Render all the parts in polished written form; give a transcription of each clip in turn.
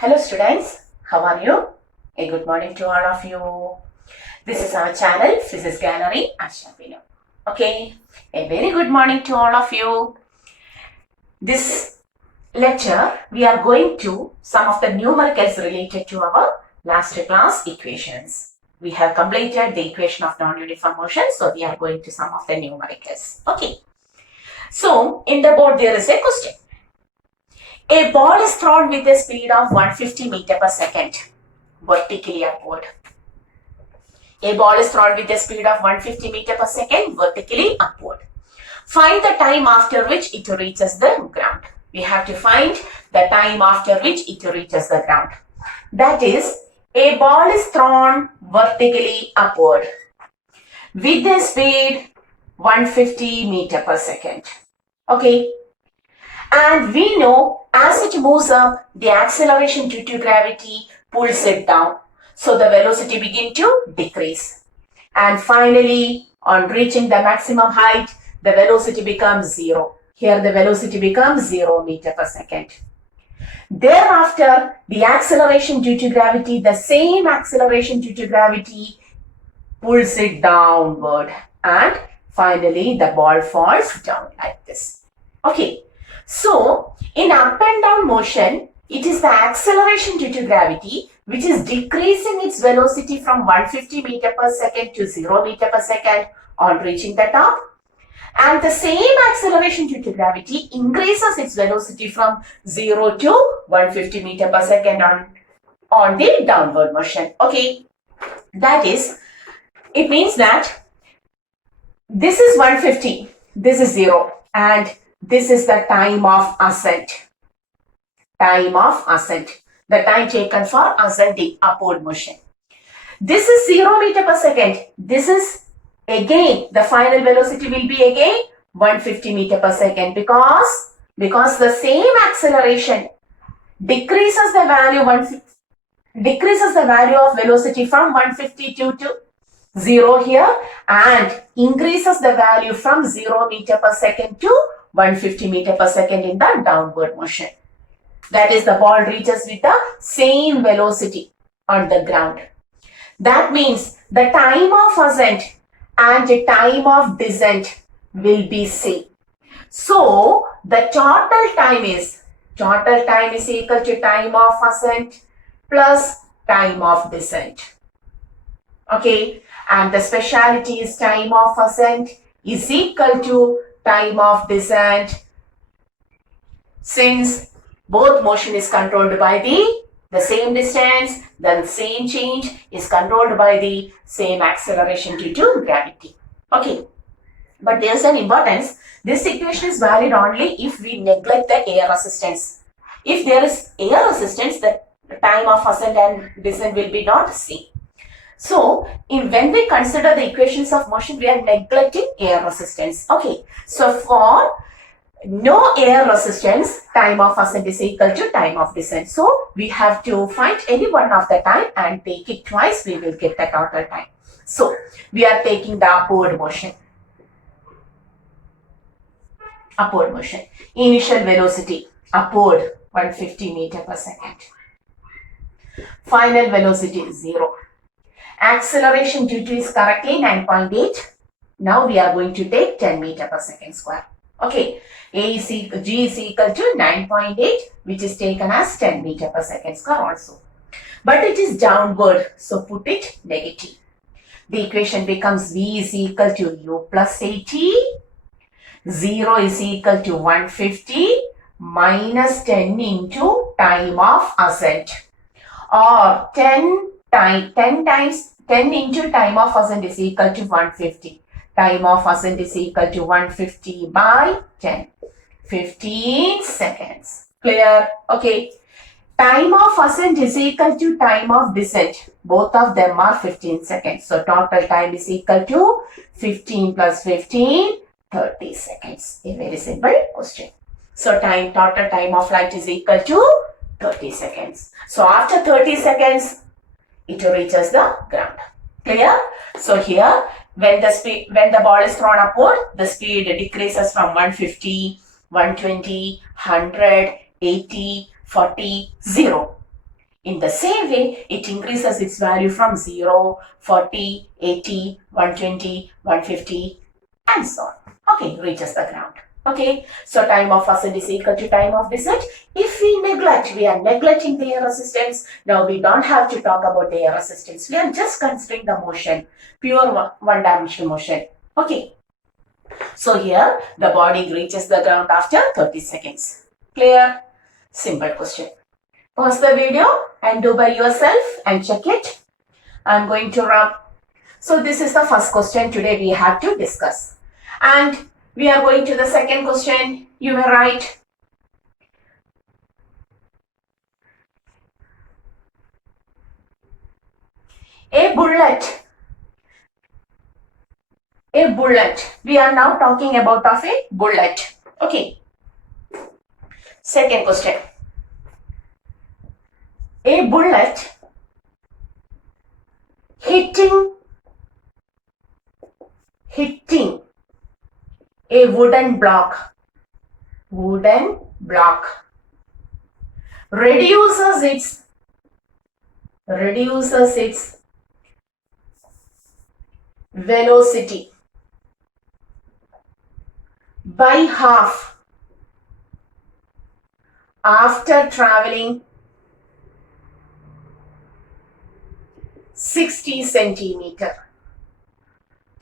Hello students, how are you? A good morning to all of you. This is our channel Physics Gallery Ashapino. Okay, a very good morning to all of you. This lecture we are going to some of the numericals related to our last class equations. We have completed the equation of non-uniform motion, so we are going to some of the numericals. Okay, so in the board there is a question. A ball is thrown with a speed of 150 meter per second, vertically upward. A ball is thrown with a speed of 150 meter per second, vertically upward. Find the time after which it reaches the ground. We have to find the time after which it reaches the ground. That is, a ball is thrown vertically upward with a speed 150 meter per second. Okay. And we know as it moves up, the acceleration due to gravity pulls it down. So the velocity begins to decrease. And finally, on reaching the maximum height, the velocity becomes 0. Here the velocity becomes 0 meter per second. Thereafter, the acceleration due to gravity, the same acceleration due to gravity pulls it downward. And finally, the ball falls down like this. Okay. So, in up and down motion, it is the acceleration due to gravity which is decreasing its velocity from 150 meter per second to 0 meter per second on reaching the top. And the same acceleration due to gravity increases its velocity from 0 to 150 meter per second on the downward motion. Okay, that is, it means that this is 150, this is 0, and this is the time of ascent. Time of ascent. The time taken for ascending upward motion. This is 0 meter per second. This is again, the final velocity will be again 150 meter per second because the same acceleration decreases the value of velocity from 150 to 0 here and increases the value from 0 meter per second to 150 meter per second in the downward motion. That is, the ball reaches with the same velocity on the ground. That means the time of ascent and the time of descent will be same. So, the total time is equal to time of ascent plus time of descent. Okay, and the speciality is time of ascent is equal to time of descent, since both motion is controlled by the same distance, then same change is controlled by the same acceleration due to gravity. Okay, but there is an importance. This equation is valid only if we neglect the air resistance. If there is air resistance, the time of ascent and descent will be not same. So, when we consider the equations of motion, we are neglecting air resistance. Okay, so for no air resistance, time of ascent is equal to time of descent. So, we have to find any one of the time and take it twice, we will get the total time. So, we are taking the upward motion. Upward motion. Initial velocity, upward, 150 meter per second. Final velocity, 0. Acceleration due to is correctly 9.8. Now we are going to take 10 meter per second square. Okay, G is equal to 9.8, which is taken as 10 meter per second square also. But it is downward, so put it negative. The equation becomes V is equal to U plus 80. 0 is equal to 150 minus 10 into time of ascent. Or 10 into time of ascent is equal to 150. Time of ascent is equal to 150 by 10. 15 seconds. Clear? Okay. Time of ascent is equal to time of descent. Both of them are 15 seconds. So total time is equal to 15 plus 15, 30 seconds. A very simple question. So total time of flight is equal to 30 seconds. So after 30 seconds, it reaches the ground. Clear? So here, when the ball is thrown upward, the speed decreases from 150, 120, 100, 80, 40, 0. In the same way, it increases its value from 0, 40, 80, 120, 150 and so on. Okay, reaches the ground. Okay, so time of ascent is equal to time of descent. If we are neglecting the air resistance. Now we don't have to talk about the air resistance. We are just considering the motion, pure one-dimensional motion. Okay, so here the body reaches the ground after 30 seconds. Clear? Simple question. Pause the video and do by yourself and check it. I'm going to rub. So this is the first question today we have to discuss. And we are going to the second question. You may write. A bullet. A bullet. We are now talking about of a bullet. Okay. Second question. A bullet hitting a wooden block reduces its velocity by half after traveling 60 centimeters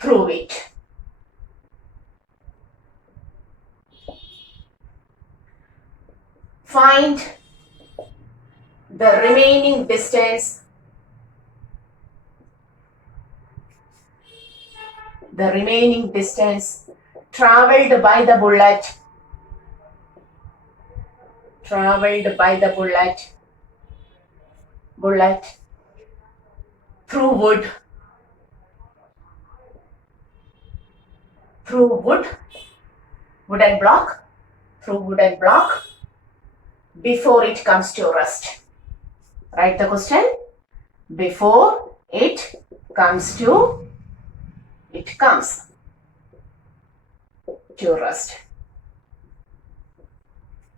through it. Find the remaining distance traveled by the bullet through wooden block before it comes to rest. Write the question. Before it comes to rest.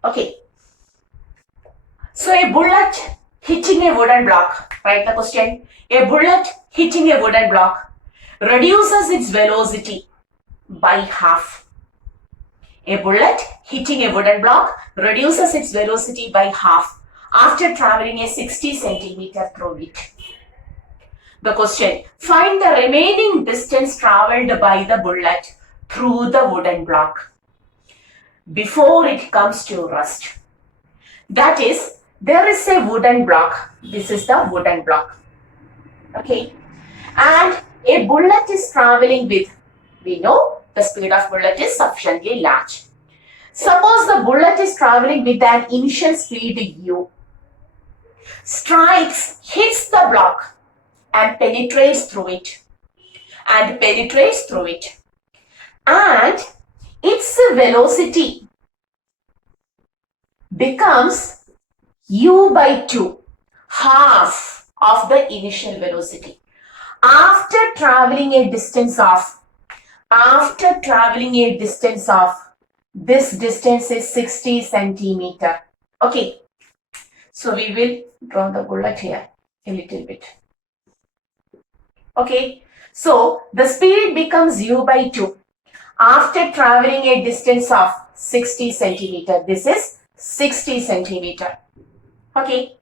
Okay. So a bullet hitting a wooden block. Write the question. A bullet hitting a wooden block reduces its velocity by half. A bullet hitting a wooden block reduces its velocity by half after traveling a 60 centimeter through it. The question, find the remaining distance traveled by the bullet through the wooden block before it comes to rest. That is, there is a wooden block. This is the wooden block. Okay. And a bullet is traveling with, we know the speed of bullet is sufficiently large. Suppose the bullet is traveling with an initial speed u, hits the block and penetrates through it. And its velocity becomes u by 2, half of the initial velocity. After traveling a distance of, this distance is 60 centimeter. Okay. So we will draw the bullet here a little bit. Okay. So the speed becomes u by 2 after traveling a distance of 60 centimeter. This is 60 centimeter. Okay.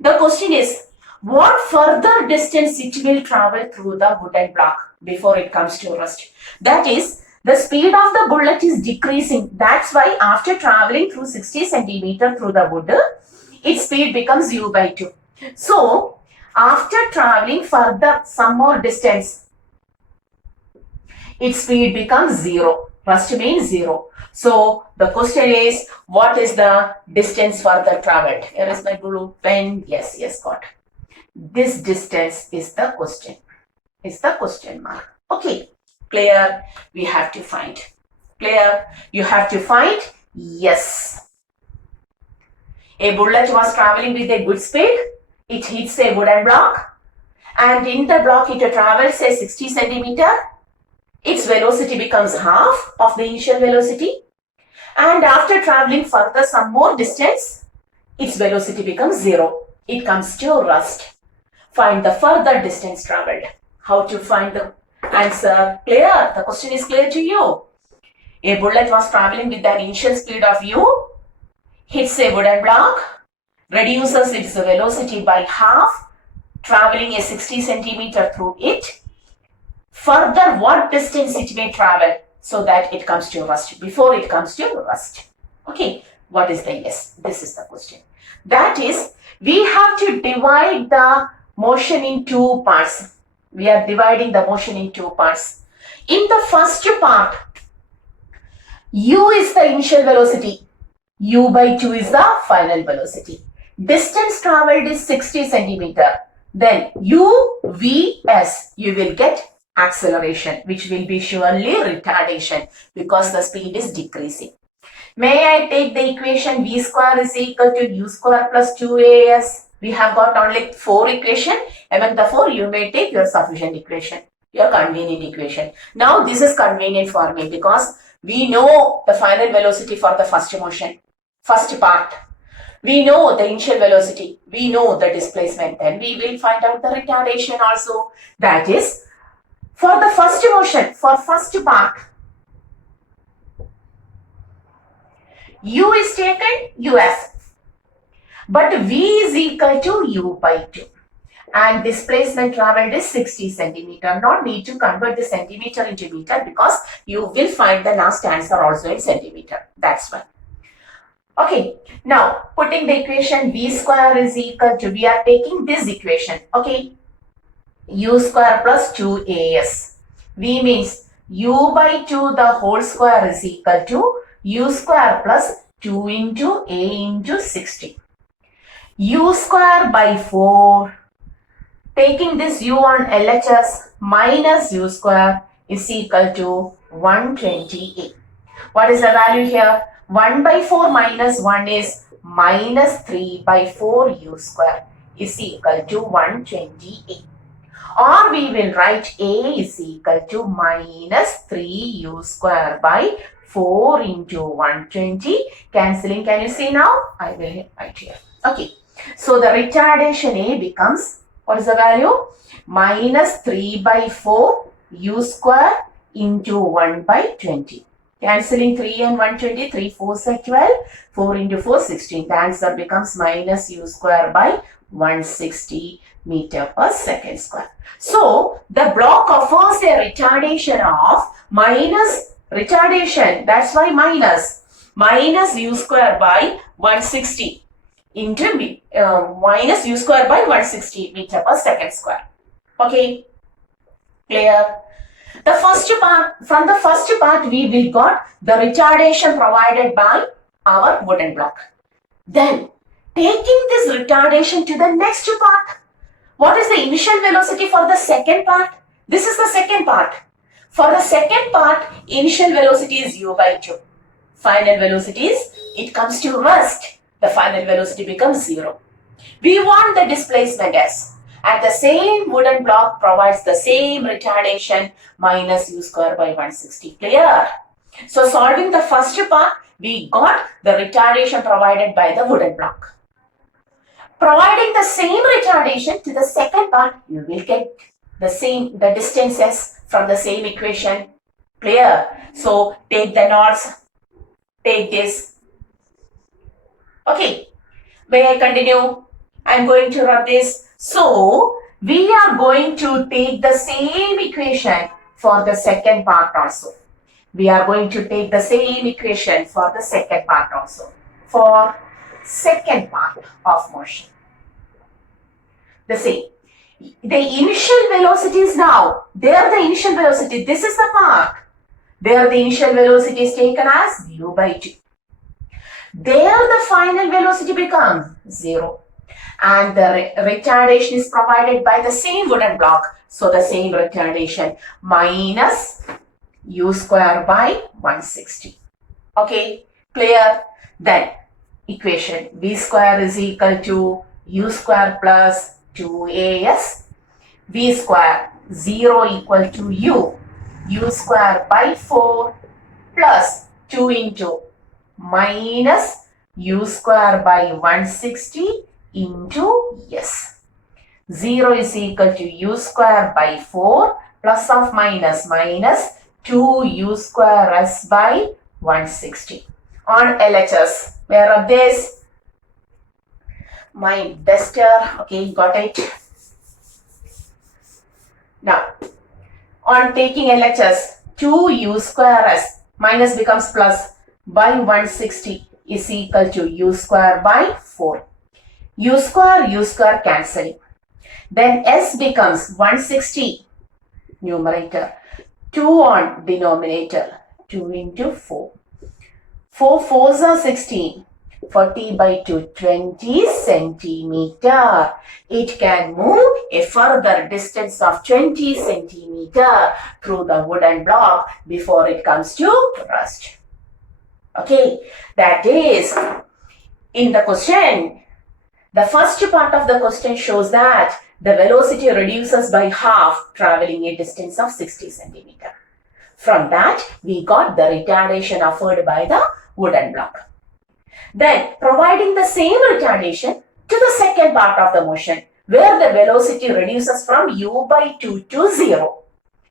The question is, what further distance it will travel through the wooden block before it comes to rest? That is, the speed of the bullet is decreasing. That's why after traveling through 60 centimeter through the wood, its speed becomes u by 2. So, after traveling further some more distance, its speed becomes 0. Rest means 0. So, the question is, what is the distance further traveled? Here is my blue pen. Yes, got it. This distance is the question. Is the question mark. Okay. Clear? We have to find. Clear? You have to find? Yes. A bullet was traveling with a good speed. It hits a wooden block. And in the block, it travels say 60 centimeter. Its velocity becomes half of the initial velocity. And after traveling further some more distance, its velocity becomes 0. it comes to rest. Find the further distance traveled. How to find the answer? Clear? The question is clear to you. A bullet was traveling with an initial speed of u, hits a wooden block, reduces its velocity by half, traveling a 60 centimeter through it. Further, what distance it may travel so that it comes to rest, before it comes to rest. Okay, what is the yes? This is the question. That is, we have to divide the motion in two parts. We are dividing the motion in two parts. In the first part, u is the initial velocity. U by 2 is the final velocity. Distance traveled is 60 centimeter. Then u, v, s, you will get acceleration, which will be surely retardation because the speed is decreasing. May I take the equation v square is equal to u square plus 2as? We have got only 4 equations. Among the 4, you may take your sufficient equation, your convenient equation. Now this is convenient for me because we know the final velocity for the first motion, first part. We know the initial velocity. We know the displacement. Then we will find out the retardation also. That is, for the first motion, for first part, u is taken us, but v is equal to u by 2. And displacement traveled is 60 centimeter. Not need to convert the centimeter into meter because you will find the last answer also in centimeter. That's why. Okay, now putting the equation v square is equal to, we are taking this equation, okay, u square plus 2as. V means u by 2 the whole square is equal to u square plus 2 into a into 60. U square by 4, taking this u on LHS, minus u square is equal to 128. What is the value here? 1 by 4 minus 1 is minus 3 by 4 u square is equal to 128. Or we will write a is equal to minus 3 u square by 4 into 120. Cancelling, can you see now? I will write here. Okay. So the retardation A becomes, what is the value? Minus 3 by 4 u square into 1 by 20. Cancelling 3 and 120, 3 4s are 12, 4 into 4, 16. The answer becomes minus u square by 160 meter per second square. So the block offers a retardation of minus retardation, that's why minus u square by 160 into minus u square by 160 meter per second square. Okay, clear? The first part, from the first part we will got the retardation provided by our wooden block. Then taking this retardation to the next part, what is the initial velocity for the second part? This is the second part. For the second part, initial velocity is u by 2. Final velocity is, it comes to rest. The final velocity becomes 0. We want the displacement s. And the same wooden block provides the same retardation minus u square by 160. Clear? So solving the first part, we got the retardation provided by the wooden block. Providing the same retardation to the second part, you will get the distances from the same equation. Clear? So take the notes, take this. Okay, may I continue? I am going to rub this. So we are going to take the same equation for the second part also. We are going to take the same equation for the second part also. For second part of motion. The same. The initial velocity is now. There the initial velocity. This is the part. There the initial velocity is taken as u by 2. There the final velocity becomes 0. And the retardation is provided by the same wooden block. So the same retardation minus u square by 160. Okay, clear? Then equation v square is equal to u square plus 2as. V square 0 equal to u square by 4 plus 2 into minus u square by 160 into S. 0 is equal to u square by 4 plus of minus 2u square s by 160. On LHS, where are this? My duster, okay, got it. Now, on taking LHS, 2u square s minus becomes plus by 160 is equal to u square by 4. U square cancelling. Then s becomes 160 numerator, 2 on denominator, 2 into 4. 4 4s are 16. 40 by 2, 20 centimeter. It can move a further distance of 20 centimeter through the wooden block before it comes to rust. Okay, that is in the question. The first part of the question shows that the velocity reduces by half traveling a distance of 60 centimeter. From that, we got the retardation offered by the wooden block. Then, providing the same retardation to the second part of the motion, where the velocity reduces from u by 2 to 0.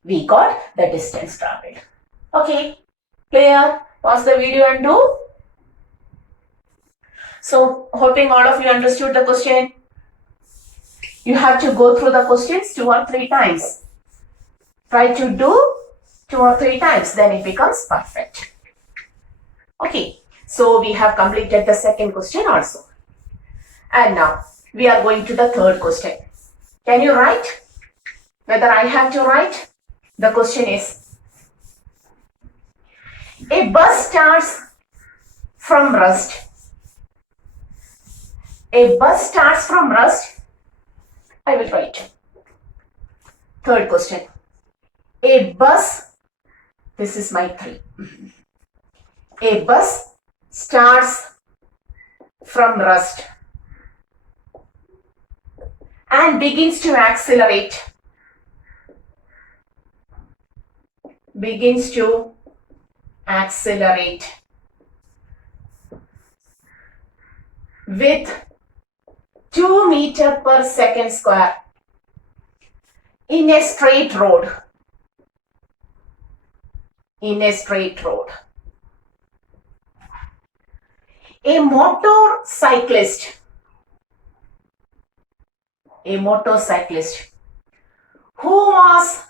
We got the distance traveled. Okay, clear? Pause the video and do. So, hoping all of you understood the question. You have to go through the questions 2 or 3 times. Try to do 2 or 3 times, then it becomes perfect. Okay, so we have completed the second question also. And now, we are going to the third question. Can you write? Whether I have to write? The question is, a bus starts from rust. A bus starts from rust. I will write. Third question. A bus, this is my 3. A bus starts from rust and begins to accelerate. Begins to accelerate with 2 meters per second square in a straight road. In a straight road. A motorcyclist who was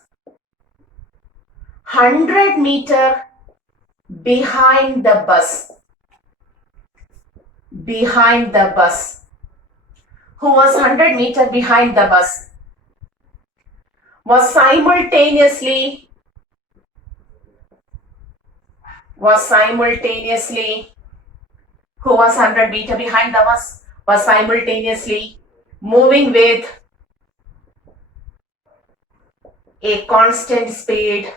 100 meters behind the bus, who was 100 meters behind the bus, was simultaneously who was 100 meters behind the bus, was simultaneously moving with a constant speed,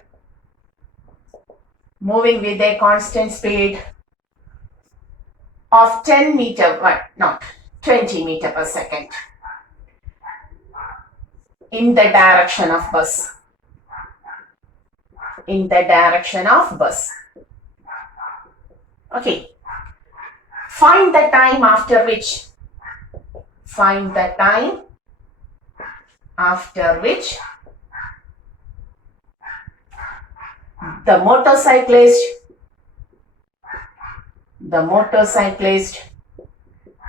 of 10 meters, not 20 meters per second in the direction of bus. Okay. Find the time after which the motorcyclist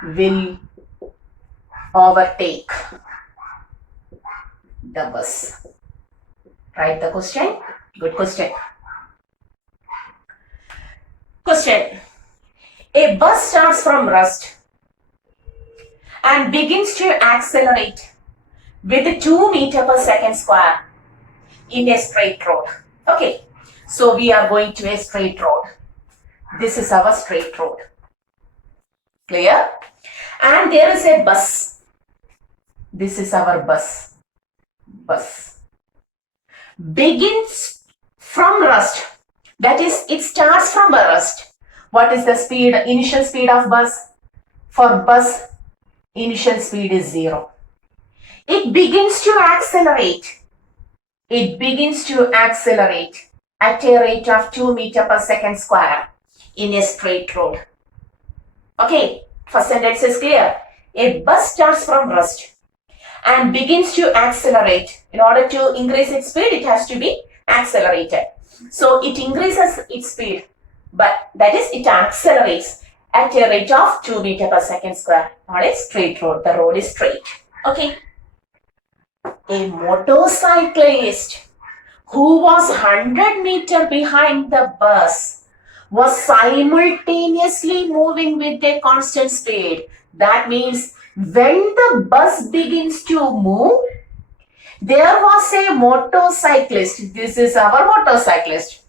will overtake the bus. Write the question. Good question. Question. A bus starts from rust and begins to accelerate with 2 meters per second square in a straight road. Okay, so we are going to a straight road. This is our straight road. Clear? And there is a bus. This is our bus. Begins from rust. That is, it starts from a rust. What is the speed, initial speed of bus? For bus, initial speed is 0. It begins to accelerate. At a rate of 2 meters per second square in a straight road. Okay, first sentence is clear. A bus starts from rest and begins to accelerate. In order to increase its speed, it has to be accelerated. So it increases its speed, but that is it accelerates at a rate of 2 meters per second square on a straight road. The road is straight. Okay. A motorcyclist who was 100 meters behind the bus was simultaneously moving with a constant speed. That means when the bus begins to move, there was a motorcyclist. This is our motorcyclist.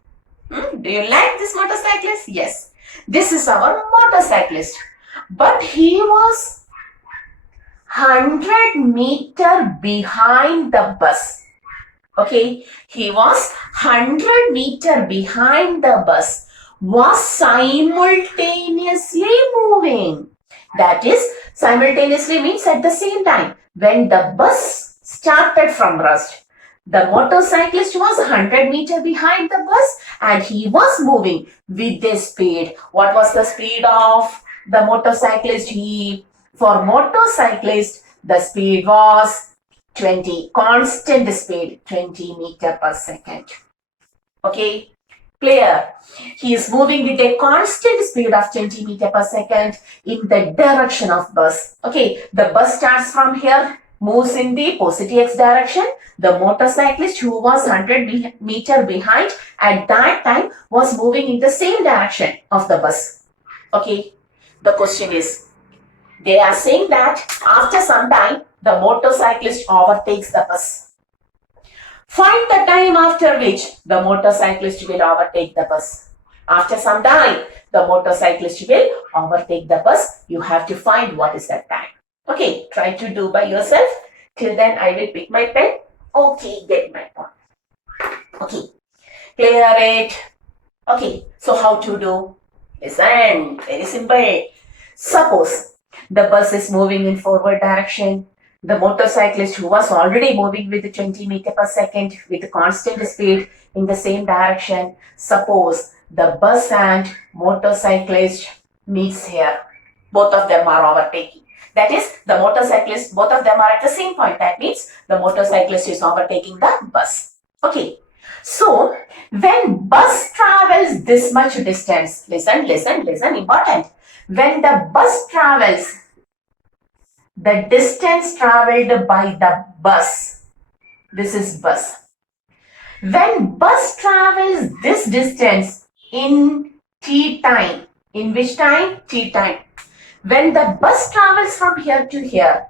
Do you like this motorcyclist? Yes. This is our motorcyclist. But he was 100 meters behind the bus. Okay, he was 100 meters behind the bus, was simultaneously moving. That is, simultaneously means at the same time. When the bus started from rest, the motorcyclist was 100 meters behind the bus and he was moving with a speed. What was the speed of the motorcyclist? For motorcyclist, the speed was 20, constant speed, 20 meters per second. Okay, clear? He is moving with a constant speed of 20 meters per second in the direction of bus. Okay, the bus starts from here, moves in the positive x direction. The motorcyclist who was 100 meters behind at that time was moving in the same direction of the bus. Okay, the question is, they are saying that after some time, the motorcyclist overtakes the bus. Find the time after which the motorcyclist will overtake the bus. After some time, the motorcyclist will overtake the bus. You have to find what is that time. Okay, try to do by yourself. Till then, I will pick my pen. Okay, get my pen. Okay, clear it. Okay, so how to do? Listen, very simple. Suppose the bus is moving in forward direction. The motorcyclist who was already moving with 20 meters per second with constant speed in the same direction. Suppose the bus and motorcyclist meets here. Both of them are overtaking. That is, the motorcyclist, both of them are at the same point. That means the motorcyclist is overtaking the bus. Okay. So, when bus travels this much distance, listen, important. When the bus travels, the distance traveled by the bus, this is bus. When bus travels this distance in t time, in which time? T time. When the bus travels from here to here,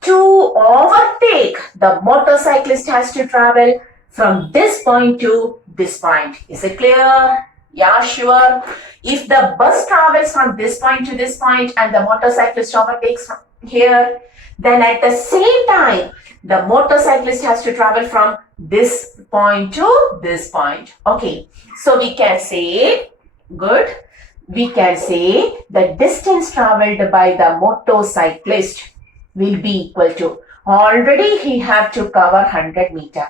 to overtake, the motorcyclist has to travel from this point to this point. Is it clear? Yeah, sure. If the bus travels from this point to this point and the motorcyclist overtakes from here, then at the same time, the motorcyclist has to travel from this point to this point. Okay, so we can say, good, we can say the distance traveled by the motorcyclist will be equal to, already he have to cover 100 meters.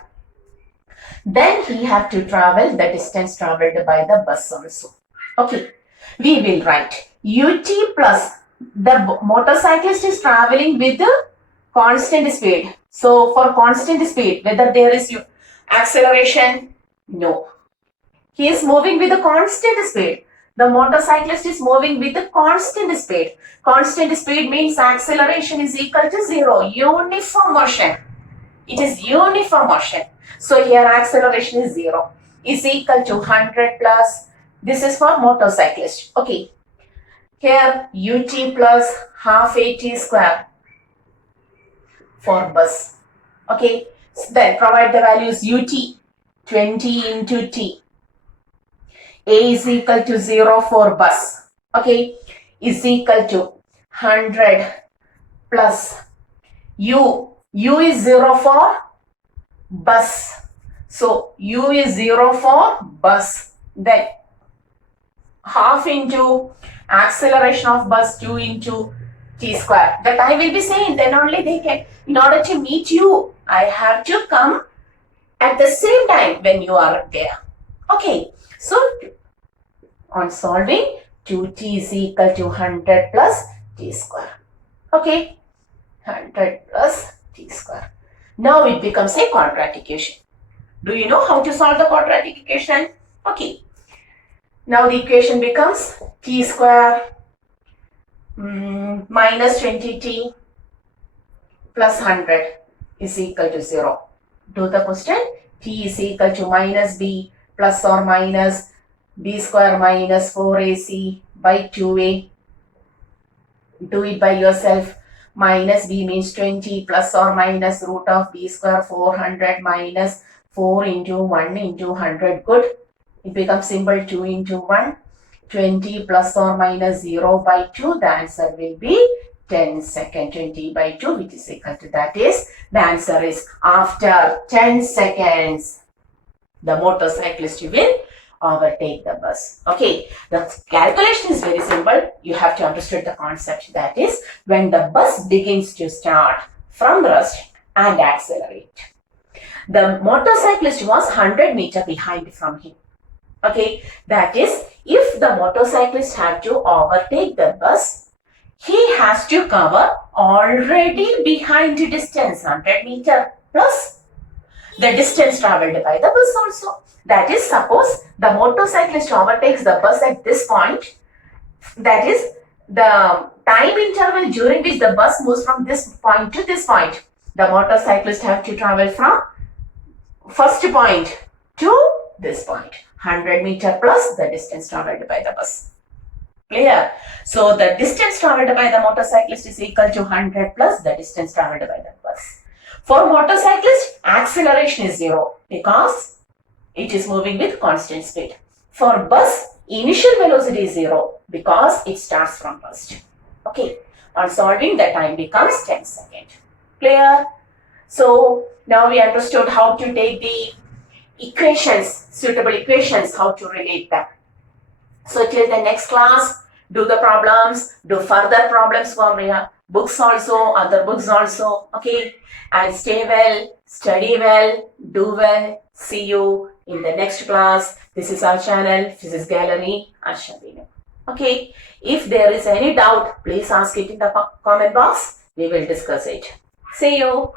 Then he have to travel the distance traveled by the bus also. Okay, we will write ut plus the motorcyclist is traveling with a constant speed. So for constant speed, whether there is acceleration, no. He is moving with a constant speed. The motorcyclist is moving with a constant speed. Constant speed means acceleration is equal to 0. Uniform motion. It is uniform motion. So here acceleration is 0. Is equal to 100 plus. This is for motorcyclist. Okay. Here ut plus half at square for bus. Okay. So then provide the values ut 20 into t. A is equal to 0 for bus. Okay. Is equal to 100 plus u. U is 0 for bus. So u is 0 for bus. Then half into acceleration of bus 2 into t square. That I will be saying, then only they can, in order to meet you, I have to come at the same time when you are there. Okay, so on solving, 2t is equal to 100 plus t square. Okay, 100 plus t square. Now it becomes a quadratic equation. Do you know how to solve the quadratic equation? Okay. Now the equation becomes t square minus 20t plus 100 is equal to 0. Do the question. T is equal to minus b plus or minus b square minus 4ac by 2a. Do it by yourself. Minus b means 20 plus or minus root of b square 400 minus 4 into 1 into 100. Good. It becomes simple 2 into 1. 20 plus or minus 0 by 2. The answer will be 10 second. 20 by 2 which is equal to, that is, the answer is after 10 seconds the motorcyclist will overtake the bus. Okay, the calculation is very simple. You have to understand the concept, that is, when the bus begins to start from rest and accelerate, the motorcyclist was 100 meters behind from him. Okay, that is, if the motorcyclist had to overtake the bus, he has to cover already behind distance 100 meters plus the distance traveled by the bus also. That is, suppose the motorcyclist overtakes the bus at this point, that is the time interval during which the bus moves from this point to this point. The motorcyclist have to travel from first point to this point. 100 meters plus the distance traveled by the bus. Clear? So the distance traveled by the motorcyclist is equal to 100 plus the distance traveled by the bus. For motorcyclist, acceleration is 0 because it is moving with constant speed. For bus, initial velocity is 0 because it starts from first. Okay, on solving, the time becomes 10 seconds. Clear? So now we understood how to take the equations, suitable equations, how to relate them. So till the next class, do the problems, do further problems from your books also, other books also. Okay, and stay well, study well, do well. See you in the next class. This is our channel, Physics Gallery, Ashavinu. Okay, if there is any doubt, please ask it in the comment box. We will discuss it. See you.